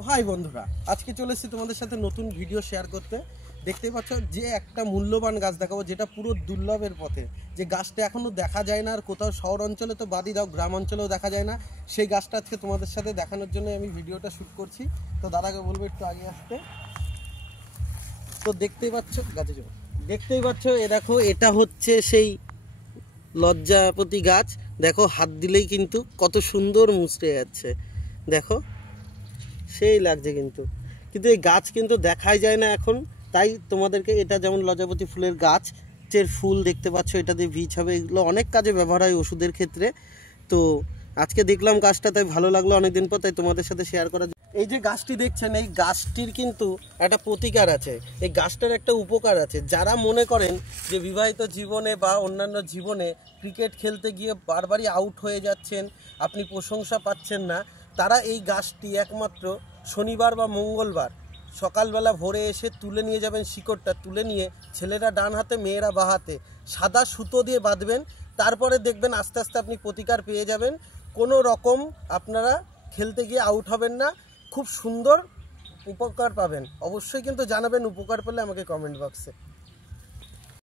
তো হাই বন্ধুরা, আজকে চলে এসেছি তোমাদের সাথে নতুন ভিডিও শেয়ার করতে। দেখতেই পাচ্ছ যে একটা মূল্যবান গাছ দেখাবো, যেটা পুরো দুর্লভের পথে, যে গাছটা এখনও দেখা যায় না। আর কোথাও শহর অঞ্চলে তো বাদই দাও, গ্রাম অঞ্চলেও দেখা যায় না। সেই গাছটা আজকে তোমাদের সাথে দেখানোর জন্য আমি ভিডিওটা শ্যুট করছি। তো দাদাকে বলবো একটু আগে আসতে। তো দেখতেই পাচ্ছ গাছে যাবো, দেখতেই পাচ্ছ এ দেখো, এটা হচ্ছে সেই লজ্জাপতি গাছ। দেখো হাত দিলেই কিন্তু কত সুন্দর মুচড়ে যাচ্ছে, দেখো সেই লাগছে। কিন্তু এই গাছ কিন্তু দেখাই যায় না এখন। তাই তোমাদেরকে, এটা যেমন লজ্জাপতি ফুলের গাছের ফুল দেখতে পাচ্ছ, এটা দিয়ে বীজ হবে, এগুলো অনেক কাজে ব্যবহার হয় ওষুধের ক্ষেত্রে। তো আজকে দেখলাম গাছটা, তাই ভালো লাগলো অনেকদিন পর, তাই তোমাদের সাথে শেয়ার করা। এই যে গাছটি দেখছেন, এই গাছটির কিন্তু একটা প্রতিকার আছে, এই গাছটার একটা উপকার আছে। যারা মনে করেন যে বিবাহিত জীবনে বা অন্যান্য জীবনে ক্রিকেট খেলতে গিয়ে বারবারই আউট হয়ে যাচ্ছেন, আপনি প্রশংসা পাচ্ছেন না, তারা এই গাছটি একমাত্র শনিবার বা মঙ্গলবার সকালবেলা ভোরে এসে তুলে নিয়ে যাবেন। শিকড়টা তুলে নিয়ে ছেলেরা ডান হাতে, মেয়েরা বাঁ হাতে সাদা সুতো দিয়ে বাঁধবেন। তারপরে দেখবেন আস্তে আস্তে আপনি প্রতিকার পেয়ে যাবেন। কোনো রকম আপনারা খেলতে গিয়ে আউট হবেন না, খুব সুন্দর উপকার পাবেন। অবশ্যই কিন্তু জানাবেন উপকার পেলে আমাকে কমেন্ট বক্সে।